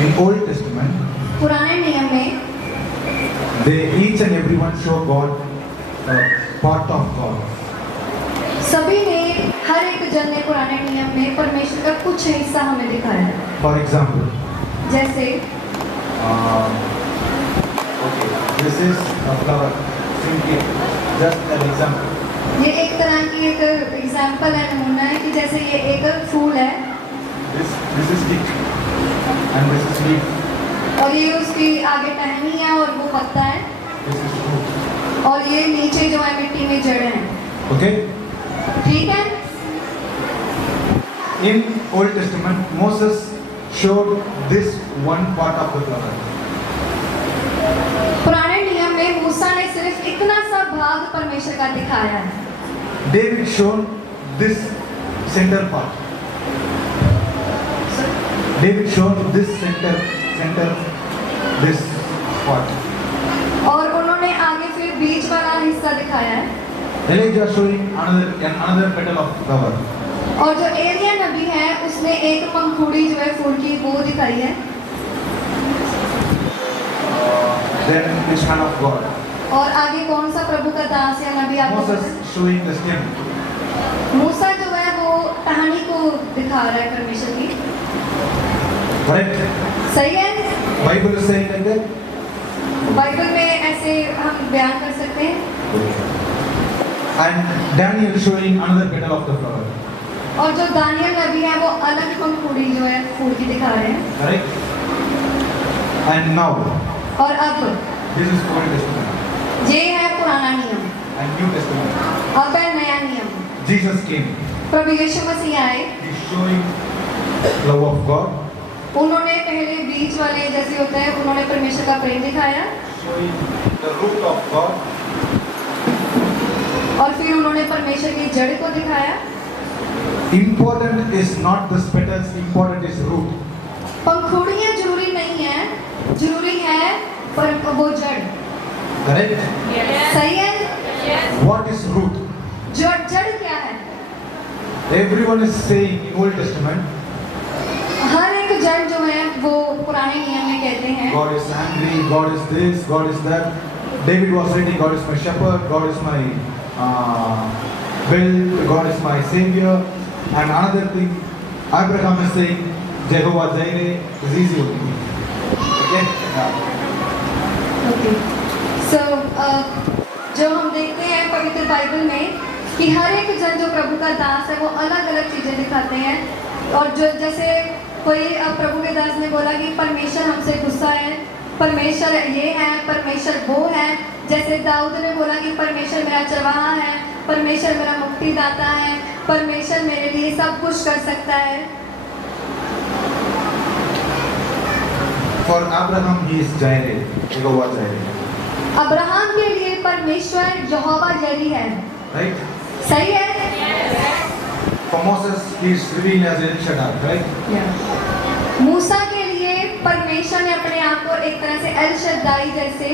In Old Testament, पुराने नियम में they each and everyone show God part of God. सभी ने, हर एक जन ने पुराने नियम में परमेश्वर का कुछ हिस्सा हमें दिखाया है। For example, जैसे okay, this is a flower. Simply, just an example. ये एक तरह की एक एग्जाम्पल है, नमूना है कि जैसे ये एक फूल है This is stick and this is leaf. और ये उसकी आगे टहनी है और वो पत्ता है This is fruit. और ये नीचे जो है मिट्टी में जड़ है। Okay? ठीक है। In Old Testament, Moses showed this one part of the flower. पुराने नियम में मूसा ने सिर्फ इतना सा भाग परमेश्वर का दिखाया है। David showed this center part. David showed this center, this part. और उन्होंने आगे फिर बीच वाला हिस्सा दिखाया है। Elijah showing another petal of flower. और जो एलिया नबी है उसने एक पंखुड़ी जो है फूल की वो दिखाई है। Then which hand of God? और आगे कौन सा प्रभु का दास या नबी आपको पता Moses है? showing the stem. मूसा जो है वो टहनी को दिखा रहा है परमेश्वर की। Correct? सही है? Bible is saying like that. Bible में ऐसे हम बयान कर सकते हैं। And Daniel showing another petal of the flower. और जो दानियल नबी है वो अलग पंखुड़ी जो है फूल की दिखा रहे हैं। Correct? And now, और अब this is Old Testament ये है पुराना नियम and New Testament. अब है नया नियम। Jesus came. प्रभु यीशु मसीह आए, He's showing love of God, उन्होंने पहले बीच वाले जैसे होता है उन्होंने परमेश्वर का प्रेम दिखाया showing the root of God, और फिर उन्होंने परमेश्वर की जड़ को दिखाया। important is not the petals, important is root. पंखुड़ियाँ जरूरी नहीं है, जरूरी है पर वो जड़। Correct? सही है? What is root? जड़ क्या है? Everyone is saying in Old Testament, हर एक जड़ जो है वो पुराने नियम में कहते हैं God is angry, God is this, God is that. David was writing, God is my shepherd, God is my will, God is my savior. And another thing, Abraham is saying, Jehovah Jireh is easy with me. Okay? Yeah. Okay. So जो हम देखते हैं पवित्र Bible में कि हर एक जन जो प्रभु का दास है वो अलग अलग चीजें दिखाते हैं। और जो जैसे कोई प्रभु के दास ने बोला कि परमेश्वर हमसे गुस्सा है, परमेश्वर ये है, परमेश्वर वो है। जैसे दाऊद ने बोला कि परमेश्वर मेरा चरवाहा है, परमेश्वर मेरा मुक्तिदाता है, परमेश्वर मेरे लिए सब कुछ कर सकता है। For Abraham, he is Jireh, Jehovah Jireh. Abraham के लिए परमेश्वर यहोवा जरी है। Right? सही है? For Moses, he is revealed as El Shaddai. Right? मूसा के लिए परमेश्वर ने अपने आप को एक तरह से एल शद्दाई जैसे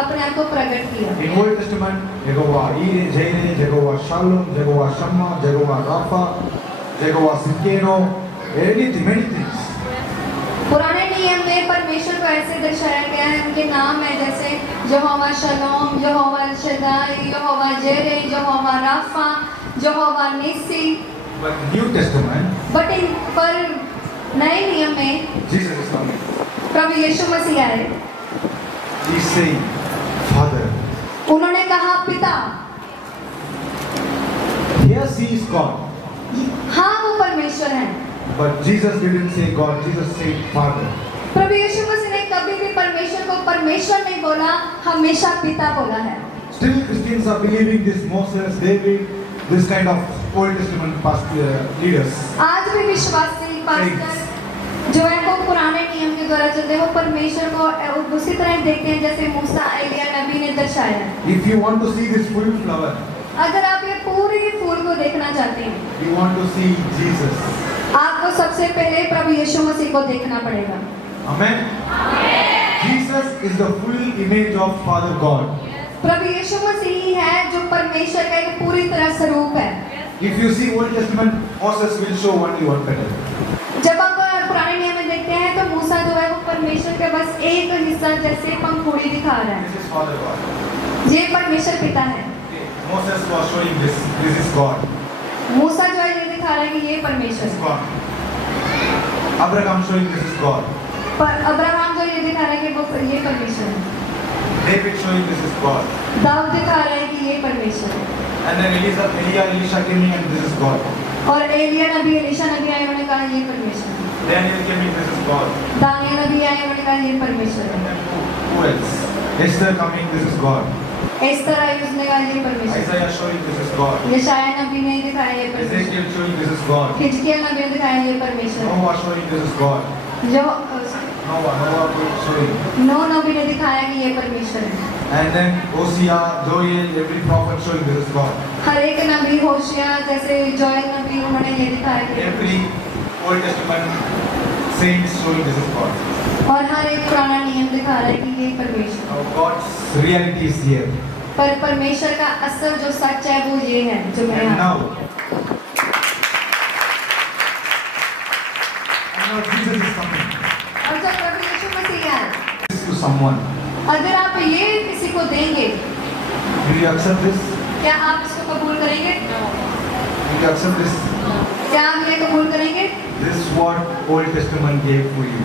अपने आप को प्रकट किया। In Old Testament, Jehovah Jireh, Jehovah Shalom, Jehovah Shammah, Jehovah Rapha, Jehovah Sidkeno, many things. पुराने नियम में परमेश्वर को ऐसे दर्शाया गया है, उनके नाम है जैसे यहोवा शलोम, यहोवा L Shaddai, Jehovah Jireh, Jehovah Rapha, Jehovah Nissi. But New Testament, पर नए नियम में Jesus is coming. प्रभु यीशु मसीह आए, He is saying, Father. उन्होंने कहा पिता। Yes, he is God. हाँ वो परमेश्वर है, But Jesus didn't say God, Jesus said Father. प्रभु यीशु मसीह ने कभी भी परमेश्वर को परमेश्वर नहीं बोला, हमेशा पिता बोला है। Still Christians are believing this Moses, David, this kind of Old Testament past leaders. आज भी विश्वासी पास्टर जो है वो पुराने नियम के द्वारा चलते हैं, वो परमेश्वर को उसी तरह देखते हैं जैसे मूसा एलिया नबी ने दर्शाया। If you want to see this full flower, अगर आप ये पूरी फूल को देखना चाहते हैं, you want to see Jesus. आपको सबसे पहले प्रभु यीशु मसीह को देखना पड़ेगा। Amen? Jesus is the full image of Father God. प्रभु यीशु मसीह ही है जो परमेश्वर का एक पूरी तरह स्वरूप है। If you see Old Testament, Moses will show only one petal. जब आप पुराने नियम में देखते हैं तो मूसा जो है वो परमेश्वर का बस एक हिस्सा जैसे पंखुड़ी दिखा रहा है। This is Father God. ये परमेश्वर पिता है। Okay. Moses was showing this. This is God. मूसा जो है ये दिखा रहा है कि ये परमेश्वर This is है। God. Abraham showing this is God. पर अब्राहम जो ये दिखा रहा है कि वो ये परमेश्वर है। David showing this is God. Dawood दिखा रहा है कि ये परमेश्वर है। And then Elisha came in and this is God. और एलिया नबी एलिशा नबी आए उन्होंने कहा ये परमेश्वर है। Daniel came in, this is God. Daniel नबी आए उन्होंने कहा ये परमेश्वर And है। then who else? Esther coming, this is God. Esther आई उसने कहा ये परमेश्वर है। Isaiah showing this is God. यशायाह नबी ने दिखाया ये परमेश्वर है। Ezekiel showing this is God. हिजकिय्याह नबी ने दिखाया ये परमेश्वर है। Noah showing this is God. जो Noah showing. नो नबी ने दिखाया कि ये परमेश्वर है। And then Hosea, Joel, every prophet showing this is God. हर एक नबी होशिया जैसे जोएल नबी उन्होंने ये दिखाया कि Every Old Testament saints showing this is God. और हर एक पुराना नियम दिखा रहा है कि ये परमेश्वर है। Now God's reality is here. पर परमेश्वर का असल जो सच है वो ये है जो मैं And now Jesus is coming. और जब प्रभु यीशु मसीह आए This to someone. अगर आप ये किसी को देंगे Will you accept this? क्या आप इसको कबूल करेंगे? Will you accept this? क्या आप ये कबूल करेंगे? This is what Old Testament gave for you.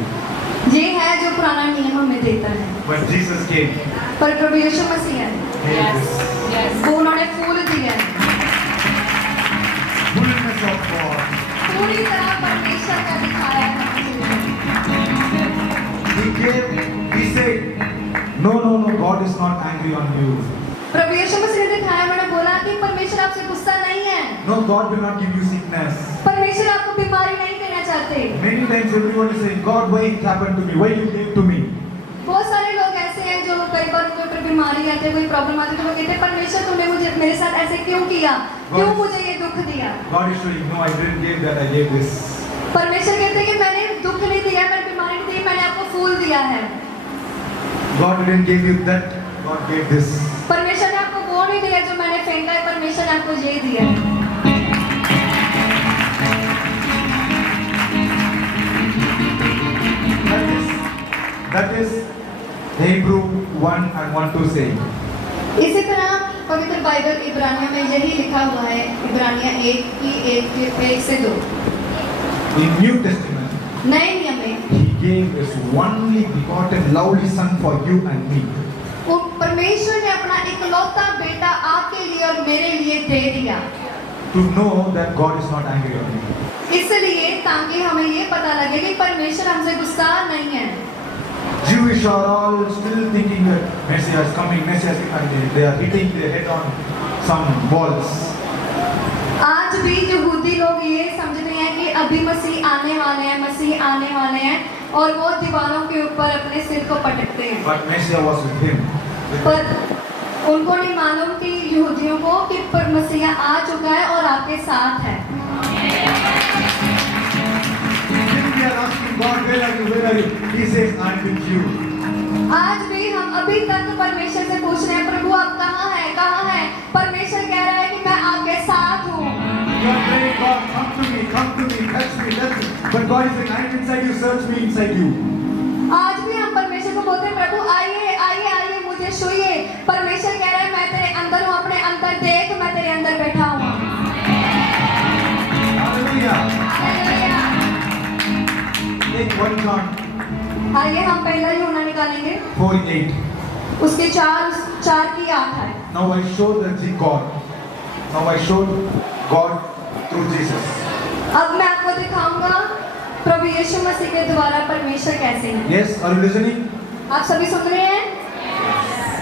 ये है जो पुराना नियम हमें देता है। But Jesus came. पर प्रभु यीशु मसीह आए Gave this वो उन्होंने फूल दिया है। fullness of God. पूरी तरह परमेश्वर का दिखाया है। He gave. He said, no, God is not angry on you. प्रभु यीशु मसीह ने दिखाया मैंने बोला कि परमेश्वर आपसे गुस्सा नहीं है। No, God will not give you sickness. परमेश्वर आपको बीमारी नहीं देना चाहते। Many times everyone is saying, God, why it happened to me? Why you gave to me? बहुत सारे लोग ऐसे हैं जो कई बार उनके ऊपर बीमारी आती है, कोई प्रॉब्लम आती है तो वो कहते हैं परमेश्वर तुमने मुझे मेरे साथ ऐसे क्यों किया? क्यों मुझे ये दुख दिया? God is showing, no, I didn't give that, I gave this. परमेश्वर कहते हैं कि मैंने दुख नहीं दिया, मैंने बीमारी नहीं दी, मैंने आपको फूल दिया है। God didn't give you that, God gave this. परमेश्वर ने आपको वो नहीं दिया जो मैंने फेंका है, परमेश्वर ने आपको ये दिया है। That is Hebrew 1 and 1 to say. इसी तरह पवित्र बाइबल इब्रानिया में यही लिखा हुआ है, इब्रानिया 1 से 2। In New Testament, नए नियम में He gave His only begotten lovely Son for you and me. वो परमेश्वर ने अपना इकलौता बेटा आपके लिए और मेरे लिए दे दिया। To know that God is not angry on you. इसलिए ताकि हमें ये पता लगे कि परमेश्वर हमसे गुस्सा नहीं है। Jewish are all still thinking that Messiah is coming, Messiah is coming. They are hitting their head on some walls. आज भी यहूदी लोग ये समझते हैं कि अभी मसीह आने वाले हैं और वो दीवारों के ऊपर अपने सिर को पटकते हैं। But Messiah was with him. पर उनको नहीं मालूम कि यहूदियों को कि मसीहा आ चुका है और आपके साथ है। We are asking God, where are you? Where are you? He says, I am with you. आज भी हम अभी तक परमेश्वर से पूछ रहे हैं प्रभु आप कहाँ हैं? परमेश्वर कह रहा है कि मैं आपके साथ हूँ। You are praying, God, come to me, touch me, touch me. But God is saying, I am inside you, search me inside you. आज भी हम परमेश्वर को बोलते हैं प्रभु आइए मुझे छूइए। परमेश्वर कह रहा है मैं तेरे अंदर हूँ, अपने अंदर देख, मैं तेरे अंदर बैठा हूँ। Hallelujah. हालेलुया। Take 1 John आइए हम पहला यूहन्ना निकालेंगे 4:8. उसके 4 की 8 है। Now I showed that the God. Now I showed God through Jesus. अब मैं आपको दिखाऊंगा प्रभु यीशु मसीह के द्वारा परमेश्वर कैसे है। Yes, are you listening? आप सभी सुन रहे हैं?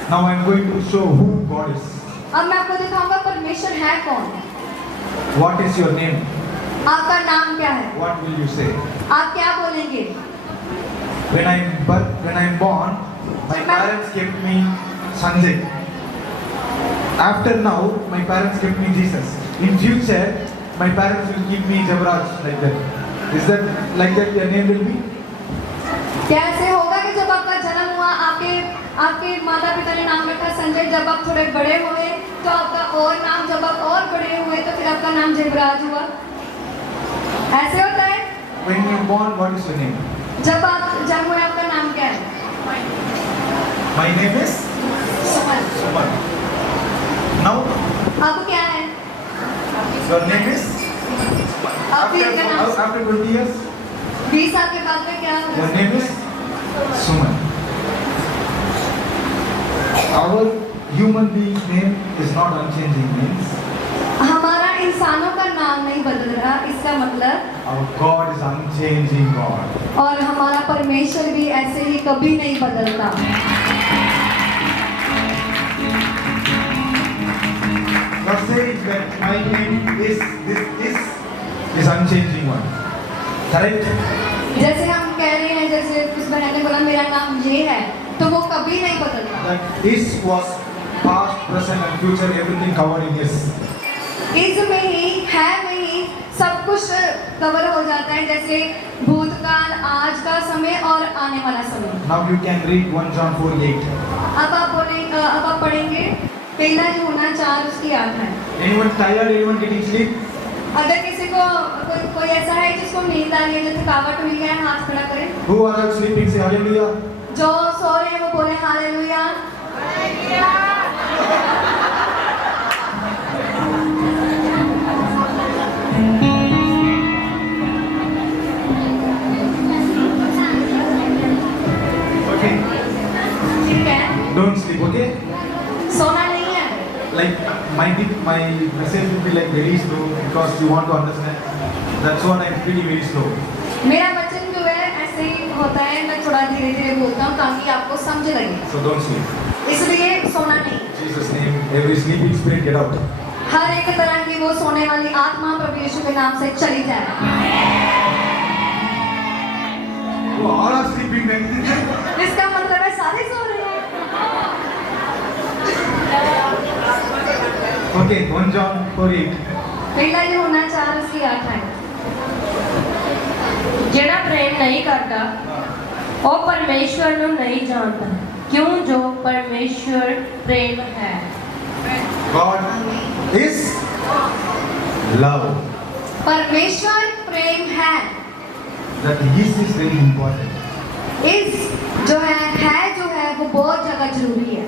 Now I am going to show who God is. अब मैं आपको दिखाऊंगा परमेश्वर है कौन। What is your name? आपका नाम क्या है? What will you say? आप क्या बोलेंगे? When I am born, my parents kept me Sanjay. After now, my parents kept me Jesus. In future, my parents will keep me Jabraj like that. Is that like that your name will be? क्या ऐसे होगा कि जब आपका जन्म हुआ आपके माता पिता ने नाम रखा संजय, जब आप थोड़े बड़े हुए तो आपका और नाम, जब आप और बड़े हुए तो फिर आपका नाम जयराज हुआ? ऐसे होता है? When you are born, what is your name? जब आप जन्म हुए आपका नाम My name is Suman. Suman. Now, आपको क्या है? your name is आप फिर क्या नाम? after 20 years, 20 साल के बाद में क्या your होगा? name is Suman. Our human being's name is not unchanging. Means हमारा इंसानों का नाम नहीं बदल रहा, इसका मतलब our God is unchanging God. और हमारा परमेश्वर भी ऐसे ही कभी नहीं बदलता। God says that my name is unchanging one. Correct? जैसे हम कह रहे हैं, जैसे उस बहन ने बोला मेरा नाम ये है, तो वो कभी नहीं बदलता। That is was past, present and future, everything covered in this. इस में ही है में ही सब कुछ कवर हो जाता है, जैसे भूतकाल, आज का समय और आने वाला समय। Now you can read 1 John 4:8. अब आप पढ़ेंगे पहला यूहन्ना 4 उसकी 8 है। Anyone tired? Anyone getting sleep? अगर किसी को कोई ऐसा है जिसको नींद आ रही है, जो थकावट हुई है, हाथ खड़ा करें। Who are all sleeping? Say hallelujah. जो सो रहे हैं वो बोले हालेलुया। Okay. ठीक है, Don't sleep. Okay. सोना नहीं है। Like my message will be like very slow because you want to understand. That's why I'm pretty very slow. मेरा वचन जो है ऐसे ही होता है, मैं थोड़ा धीरे धीरे बोलता हूँ ताकि आपको समझ लगे, So don't sleep. इसलिए सोना नहीं। In Jesus' name, every sleeping spirit get out. हर एक तरह की वो सोने वाली आत्मा प्रभु यीशु के नाम से चली जाए। Oh, all are sleeping then. इसका मतलब है सारे सो रहे हैं। Okay, 1 John 4:8. पहला यूहन्ना 4 उसकी 8 है। ਜਿਹੜਾ ਪ੍ਰੇਮ ਨਹੀਂ ਕਰਦਾ ਉਹ ਪਰਮੇਸ਼ਵਰ ਨੂੰ ਨਹੀਂ ਜਾਣਦਾ ਕਿਉਂ ਜੋ ਪਰਮੇਸ਼ਵਰ ਪ੍ਰੇਮ ਹੈ। God is love. परमेश्वर प्रेम है। That this is very important. इस जो है जो है वो बहुत ज्यादा जरूरी है।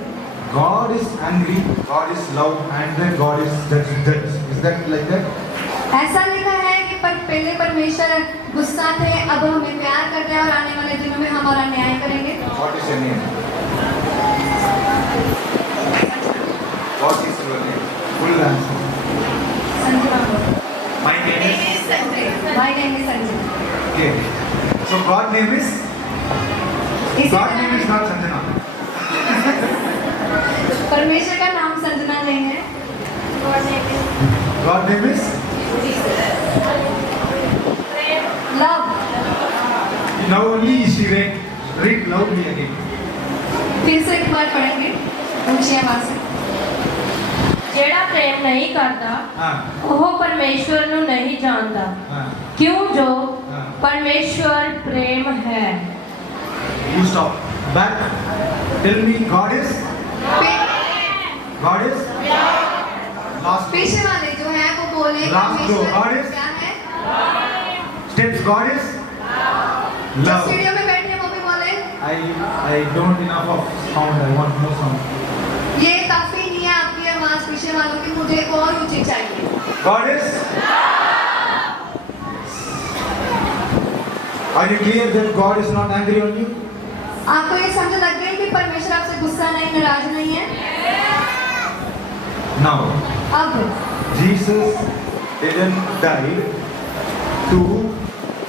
God is angry, God is love, and then God is judge. Is that like that? ऐसा लिखा है कि पहले परमेश्वर गुस्सा थे, अब हमें प्यार करते हैं और आने वाले दिनों में हमारा न्याय करेंगे। What is your name? What is your name? Full answer. Sanjay, My name is. My name is Sanjay. Okay. So God name is. इसी God name is तरह not Sanjana. परमेश्वर का नाम संजना नहीं है। God name is. Love. Now only she read loudly again. फिर से एक बार पढ़ेंगे ऊंची आवाज से। ਜਿਹੜਾ ਪ੍ਰੇਮ ਨਹੀਂ ਕਰਦਾ ਉਹ ਪਰਮੇਸ਼ਵਰ ਨੂੰ ਨਹੀਂ ਜਾਣਦਾ ਕਿਉਂ ਜੋ ਪਰਮੇਸ਼ਵਰ ਪ੍ਰੇਮ ਹੈ। You stop. Back. Tell me, God is. God is. Last. पीछे वाले जो है वो बोले Last go. God परमेश्वर is. क्या है? Steps. God is. जो Love. सीढ़ियों में बैठे वो भी बोले I don't enough of sound. I want more sound. ये काफी नहीं है आपकी आवाज पीछे वालों की, मुझे एक और ऊंची चाहिए। God is. Are you clear that God is not angry on you? आपको ये समझ लग गई कि परमेश्वर आपसे गुस्सा नहीं, नाराज नहीं है। Now, अब Jesus didn't die to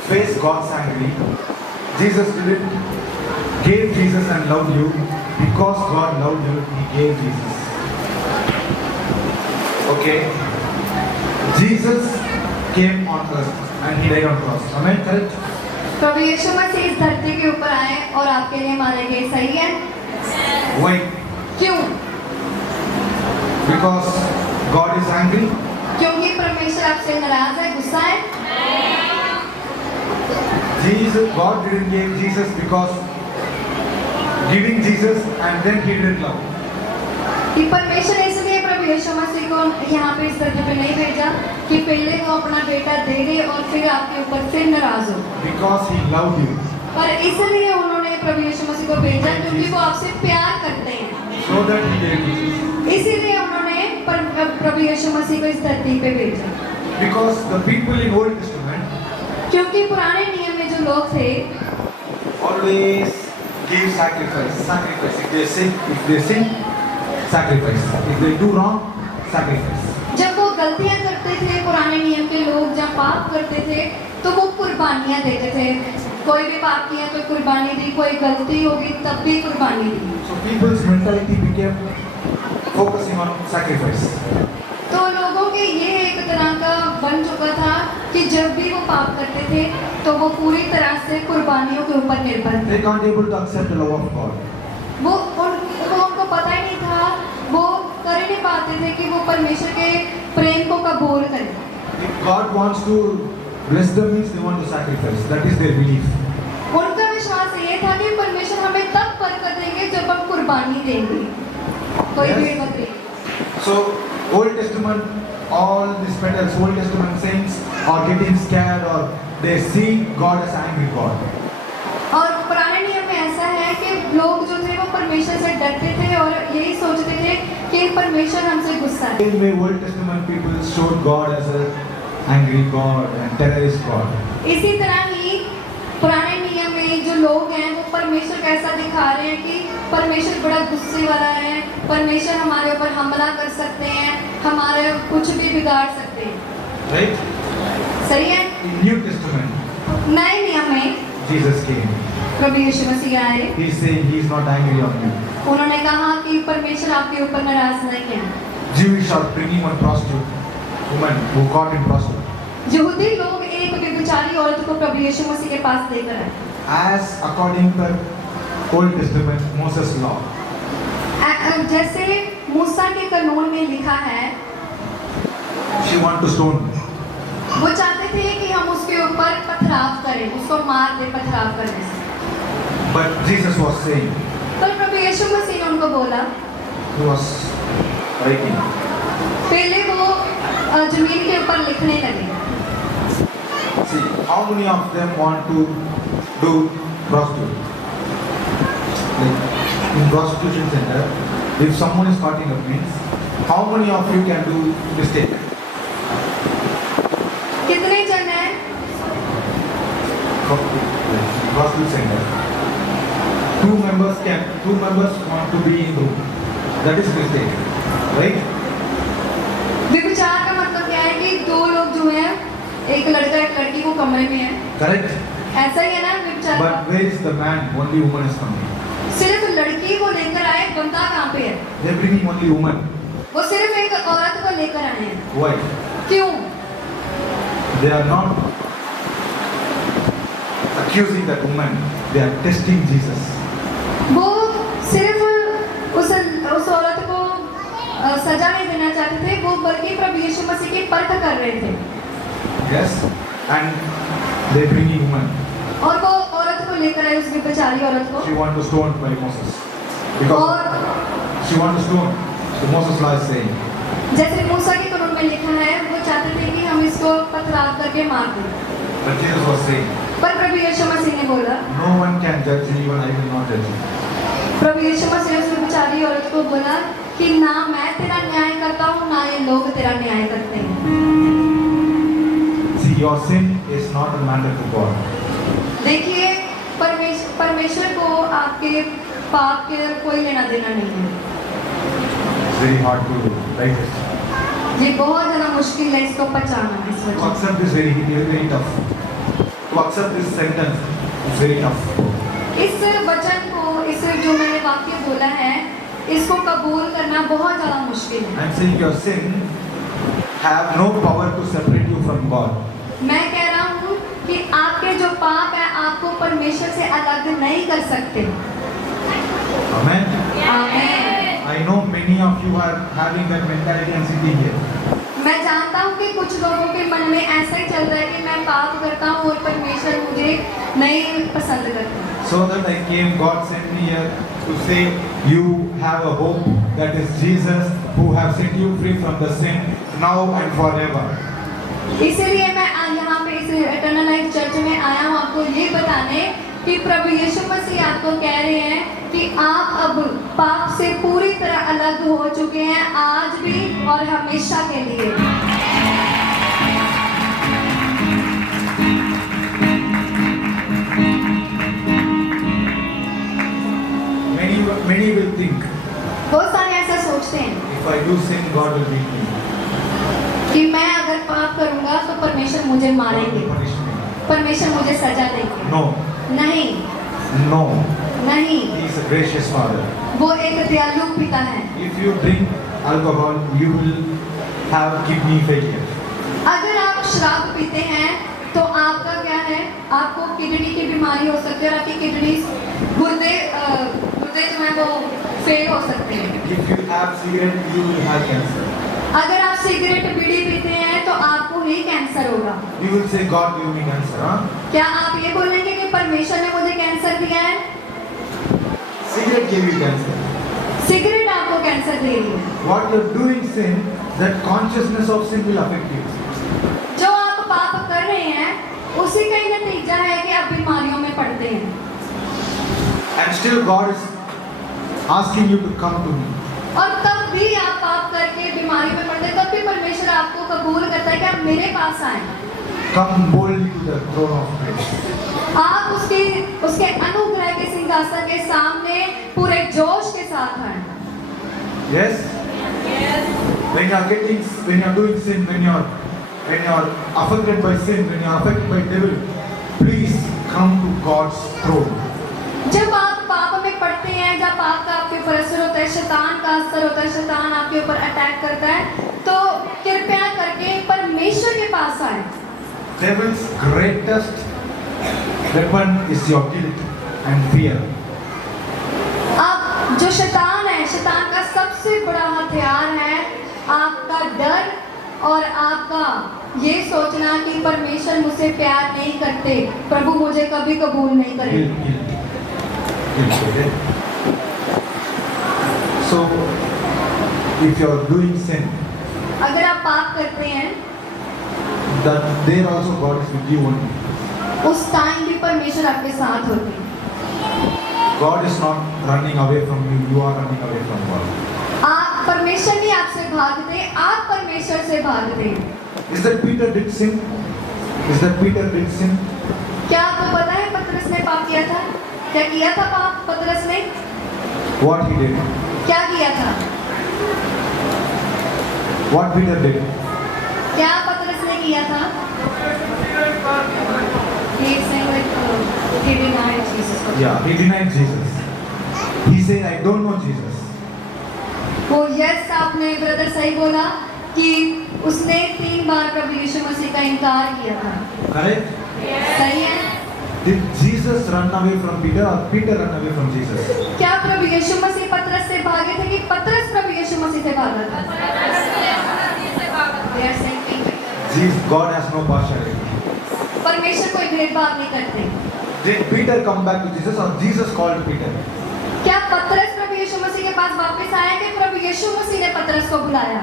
face God's anger. Jesus didn't give Jesus and loved you because God loved you. He gave Jesus. Okay. Jesus came on earth and he died on cross. Amen. Correct. प्रभु यीशु मसीह इस धरती के ऊपर आए और आपके लिए मारे गए, सही है? Why? क्यों? Because God is angry. क्योंकि परमेश्वर आपसे नाराज है, गुस्सा है। God didn't give Jesus because giving Jesus and then he didn't love. कि परमेश्वर ने इसलिए प्रभु यीशु मसीह को यहाँ पे इस धरती पे नहीं भेजा कि पहले वो अपना बेटा दे दे और फिर आपके ऊपर फिर नाराज हो, Because he loved you. पर इसलिए उन्होंने प्रभु यीशु मसीह को भेजा क्योंकि वो आपसे प्यार करते हैं। So that he gave Jesus. इसीलिए उन्होंने प्रभु यीशु मसीह को इस धरती पे भेजा। Because the people in Old Testament क्योंकि पुराने नियम में जो लोग थे always give sacrifice. If they sin, sacrifice. If they do wrong, sacrifice. जब वो गलतियां करते थे, पुराने नियम के लोग जब पाप करते थे तो वो कुर्बानियां देते थे। कोई भी पाप किया तो कुर्बानी दी, कोई गलती होगी तब भी कुर्बानी दी। So people's mentality became focusing on sacrifice. तो लोगों के ये एक तरह का बन चुका था कि जब भी वो पाप करते थे तो वो पूरी तरह से कुर्बानियों के ऊपर निर्भर थे। They can't able to accept the love of God. उनको पता ही नहीं था, वो कर ही नहीं पाते थे कि वो परमेश्वर के प्रेम को कबूल करें। If God wants to bless them, means they want to sacrifice. That is their belief. उनका विश्वास ये था कि परमेश्वर हमें तब बरकत देंगे जब हम कुर्बानी देंगे, कोई Yes. भेड़ बकरी। So Old Testament, all these petals, Old Testament saints are getting scared or they see God as angry God. और पुराने नियम में ऐसा है कि लोग जो थे वो परमेश्वर से डरते थे और यही सोचते थे कि परमेश्वर हमसे गुस्सा है। Same way Old Testament people showed God as a angry God and terrorist God. इसी तरह ही पुराने नियम में जो लोग हैं वो परमेश्वर को ऐसा दिखा रहे हैं कि परमेश्वर बड़ा गुस्से वाला है, परमेश्वर हमारे ऊपर हमला कर सकते हैं, हमारे कुछ भी बिगाड़ सकते हैं। Right? सही है? In New Testament, नए नियम में Jesus came. प्रभु यीशु मसीह आए, He is saying He is not angry on you. उन्होंने कहा कि परमेश्वर आपके ऊपर नाराज नहीं है। Jewish are bringing one prostitute, woman who caught in prostitute. यहूदी लोग एक व्यभिचारी औरत को प्रभु यीशु मसीह के पास लेकर आए। As according to Old Testament Moses law, जैसे मूसा के कानून में लिखा है, she want to stone him. वो चाहते थे कि हम उसके ऊपर पथराव करें, उसको मार दे पथराव करने से। But Jesus was saying, पर प्रभु यीशु मसीह ने उनको बोला, He was writing. पहले वो जमीन के ऊपर लिखने लगे। See, how many of them want to do prostitute? Like in prostitution center, if someone is caught in a means, how many of you can do mistake? कितने जन हैं? Prostitute center. Two members want to be in room. That is mistake, right? व्यभिचार का मतलब क्या है कि दो लोग जो हैं, एक लड़का एक लड़की वो कमरे में है, Correct. ऐसा ही है ना व्यभिचार? But where is the man? Only woman is coming. सिर्फ लड़की को लेकर आए, बंदा कहाँ पे है? They are bringing only woman. वो सिर्फ एक औरत को लेकर आए हैं। Why? क्यों? They are not accusing that woman. They are testing Jesus. वो सिर्फ उस औरत को सजा नहीं देना चाहते थे, वो बल्कि प्रभु यीशु मसीह की परख कर रहे थे। Yes, and they bringing woman. और वो औरत को लेकर आए, उस व्यभिचारी औरत को। She want to stone by Moses because और she want to stone. So Moses law is saying. जैसे मूसा के कानून में लिखा है, वो चाहते थे कि हम इसको पथराव करके मार दें। But Jesus was saying, पर प्रभु यीशु मसीह ने बोला, no one can judge you, even I will not judge you. प्रभु यीशु मसीह ने उस व्यभिचारी औरत को बोला कि ना मैं तेरा न्याय करता हूँ, ना ये लोग तेरा न्याय करते हैं। See, your sin is not a matter to God. देखिए, परमेश्वर को आपके पाप के कोई लेना देना नहीं है। It's very hard to write this. ये बहुत ज़्यादा मुश्किल है इसको पहचानना, इस To वजह। accept this very tough. To accept this sentence is very tough. इस वचन को, इस जो मैंने वाक्य बोला है, इसको कबूल करना बहुत ज़्यादा मुश्किल है। I'm saying your sin have no power to separate you from God. मैं कह रहा हूँ कि आपके जो पाप है आपको परमेश्वर से अलग नहीं कर सकते। Amen. आमीन। I know many of you are having that mentality and sitting here. मैं जानता हूँ कि कुछ लोगों के मन में ऐसा ही चल रहा है कि मैं पाप करता हूँ और परमेश्वर मुझे नहीं पसंद करता। So that I came, God sent me here to say you have a hope, that is Jesus who have set you free from the sin now and forever. इसीलिए मैं यहाँ पे इस इटर्नल लाइफ चर्च में आया हूँ आपको ये बताने कि प्रभु यीशु मसीह आपको कह रहे हैं कि आप अब पाप से पूरी तरह अलग हो चुके हैं, आज भी और हमेशा के लिए। Many will think, बहुत सारे ऐसा सोचते हैं if I do sin, God will beat me. कि मैं अगर पाप करूंगा तो परमेश्वर मुझे God मारेंगे, will punish me. परमेश्वर मुझे सजा देंगे। No, नहीं, no. नहीं, He is a gracious Father. वो एक दयालु पिता है। If you drink alcohol, you will have kidney failure. अगर आप शराब पीते हैं तो आपका क्या है, आपको किडनी की बीमारी हो सकती है और आपकी किडनी गुर्दे जो है वो फेल हो सकते हैं। If you have cigarette, you will have cancer. अगर आप सिगरेट बीड़ी पीते हैं तो आपको ही कैंसर होगा। You will say, God give me cancer, huh? क्या आप ये बोलेंगे कि परमेश्वर ने मुझे कैंसर दिया है? Cigarette gave you cancer. Cigarette आपको कैंसर दे रही है। What you are doing sin, that consciousness of sin will affect you. जो आप पाप कर रहे हैं उसी का ही नतीजा है कि आप बीमारियों में पड़ते हैं। And still God is asking you to come to me. और तब भी आप पाप करके बीमारी में पड़ते हैं, तब भी परमेश्वर आपको कबूल करता है कि आप मेरे पास आए। Come boldly to the throne of grace. आप उसके अनुग्रह के सिंहासन के सामने पूरे जोश के साथ आए। Yes? When you are doing sin, when you are affected by sin, when you are affected by devil, please come to God's throne. जब आप पाप में पड़ते हैं, जब पाप का आपके ऊपर असर होता है, शैतान का असर होता है, शैतान आपके ऊपर अटैक करता है, तो कृपया करके परमेश्वर के पास आए। Devil's greatest weapon is your guilt and fear. अब जो शैतान है, शैतान का सबसे बड़ा हथियार है आपका डर और आपका ये सोचना कि परमेश्वर मुझसे प्यार नहीं करते, प्रभु मुझे कभी कबूल नहीं करेंगे। Guilt, okay? So, if you are doing sin, अगर आप पाप करते हैं that there also God is with you only. उस टाइम भी परमेश्वर आपके साथ होते हैं। God is not running away from you, you are running away from God. आप परमेश्वर नहीं आपसे भागते, आप परमेश्वर से भागते हैं। Is that Peter did sin? Is that Peter did sin? क्या आपको पता है पतरस ने पाप किया था? क्या किया था पाप पतरस ने? What he did? क्या किया था? What Peter did? क्या पतरस ने किया था? He is saying like he denied Jesus. Yeah, he denied Jesus. He said, I don't know Jesus. वो यस आपने ब्रदर सही बोला कि उसने 3 बार प्रभु यीशु मसीह का इनकार किया था। Correct? सही है? Did Jesus run away from Peter or Peter run away from Jesus? क्या प्रभु यीशु मसीह पतरस से भागे थे कि पतरस प्रभु यीशु मसीह से भागा था? They are saying Jesus, God has no partiality. परमेश्वर कोई भेदभाव नहीं करते। Did Peter come back to Jesus or Jesus called Peter? क्या पतरस प्रभु यीशु मसीह के पास वापस आया कि प्रभु यीशु मसीह ने पतरस को बुलाया?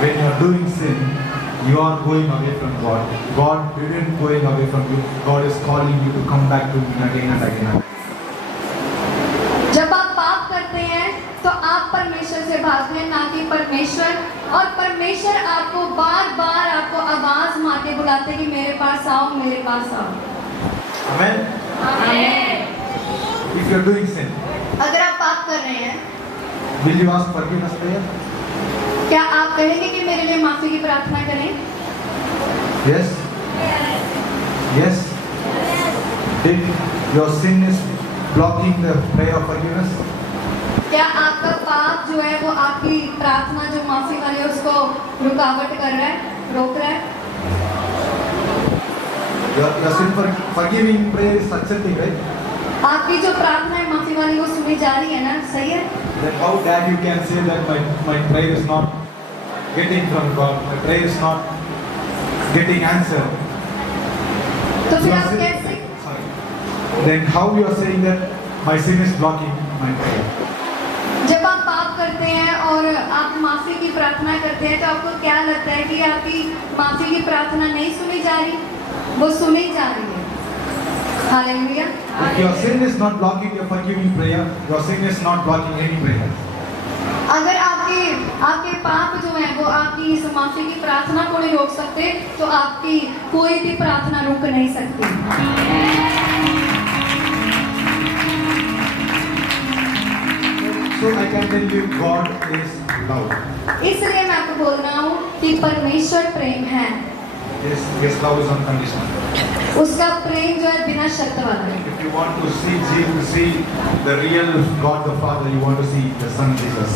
When you are doing sin, you are going away from God. God didn't going away from you. God is calling you to come back to me again and again. जब आप पाप करते हैं तो आप परमेश्वर से भागते हैं, ना कि परमेश्वर, और परमेश्वर आपको बार-बार आपको आवाज मार के बुलाते हैं कि मेरे पास आओ, मेरे पास आओ। Amen? आमीन। If you are doing sin, अगर आप पाप कर रहे हैं, will you ask forgiveness prayer? क्या आप कहेंगे कि मेरे लिए माफी की प्रार्थना करें? Yes? Yes? Did your sin is blocking the prayer of forgiveness? क्या आपका पाप जो है वो आपकी प्रार्थना जो माफी वाली है उसको रुकावट कर रहा है, रोक रहा है? Your sin forgiving prayer is succeeding, right? आपकी जो प्रार्थना है माफी वाली वो सुनी जा रही है ना, सही है? Then how that you can say that my prayer is not getting from God, my prayer is not getting answered. तो फिर You are आप saying- कैसे, Sorry. Then how you are saying that my sin is blocking my prayer? जब आप पाप करते हैं और आप माफी की प्रार्थना करते हैं तो आपको क्या लगता है कि आपकी माफी की प्रार्थना नहीं सुनी जा रही? वो सुनी जा रही है। Hallelujah. If your sin is not blocking your forgiving prayer, your sin is not blocking any prayer. अगर आपके पाप जो है वो आपकी इस माफी की प्रार्थना को नहीं रोक सकते, तो आपकी कोई भी प्रार्थना रुक नहीं सकती। So I can tell you, God is love. इसलिए मैं आपको बोल रहा हूँ कि परमेश्वर प्रेम है। His love is unconditional. उसका प्रेम जो है बिना शर्त वाला है। If you want to see the real God the Father, you want to see the Son Jesus.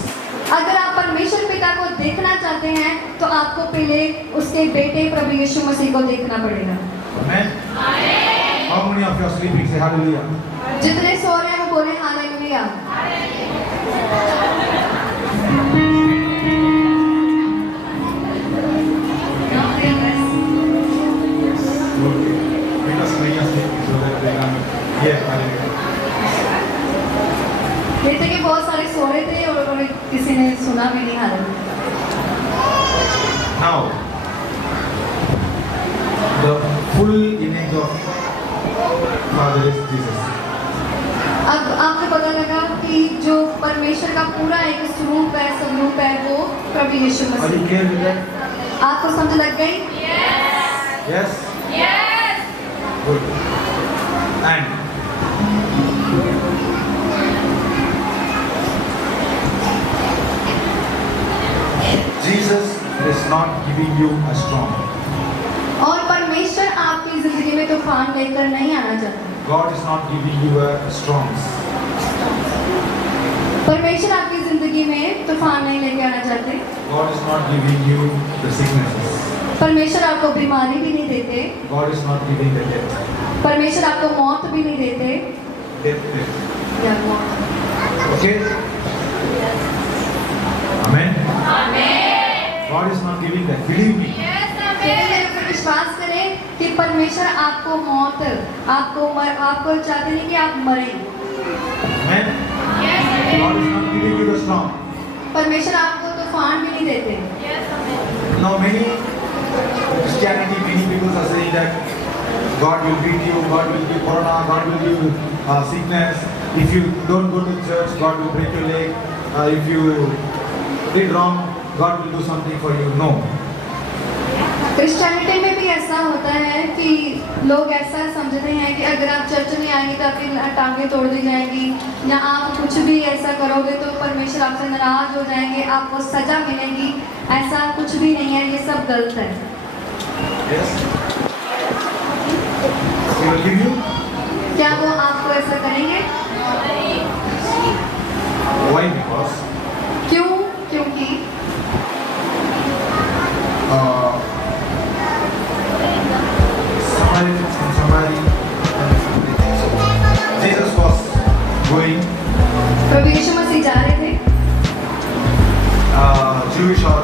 अगर आप परमेश्वर पिता को देखना चाहते हैं, तो आपको पहले उसके बेटे प्रभु यीशु मसीह को देखना पड़ेगा। Amen. How many of you are sleeping? Say hallelujah. जितने सो रहे हैं वो बोले hallelujah. Because many are sleeping, so that they can hear hallelujah. कहते कि बहुत सारे सो रहे थे और किसी ने सुना भी नहीं hallelujah. Now, the full image of Father is Jesus. अब आपको पता लगा कि जो परमेश्वर का पूरा एक स्वरूप है वो प्रभु यीशु Are you Masih. clear with that? आपको समझ लग गई? Yes? Good. And Jesus is not giving you a storm. और परमेश्वर आपकी जिंदगी में तूफान लेकर नहीं आना चाहता। God is not giving you a storms. परमेश्वर आपकी जिंदगी में तूफान नहीं लेके आना चाहते। God is not giving you the sicknesses. परमेश्वर आपको बीमारी भी नहीं देते। God is not giving the death. परमेश्वर आपको मौत भी नहीं देते। Death. या मौत। Okay? Amen? God is not giving that. Believe me. मेरे ऊपर विश्वास करें कि परमेश्वर आपको मौत आपको चाहते नहीं कि आप मरें। Amen? God is not giving you the storm. परमेश्वर आपको तूफान भी नहीं देते। Now many Christianity, many people are saying that God will beat you, God will give corona, God will give sickness. If you don't go to church, God will break your leg. If you did wrong, God will do something for you. No. Christianity में भी ऐसा होता है कि लोग ऐसा समझते हैं कि अगर आप चर्च में आएंगे तो आपकी टांगें तोड़ दी जाएंगी, या आप कुछ भी ऐसा करोगे तो परमेश्वर आपसे नाराज हो जाएंगे, आपको सजा मिलेगी। ऐसा कुछ भी नहीं है, ये सब गलत है। Yes. He will give you. क्या वो आपको ऐसा करेंगे? Why? Because क्यों? क्योंकि somebody Jesus was going प्रभु यीशु मसीह जा रहे थे Jewish or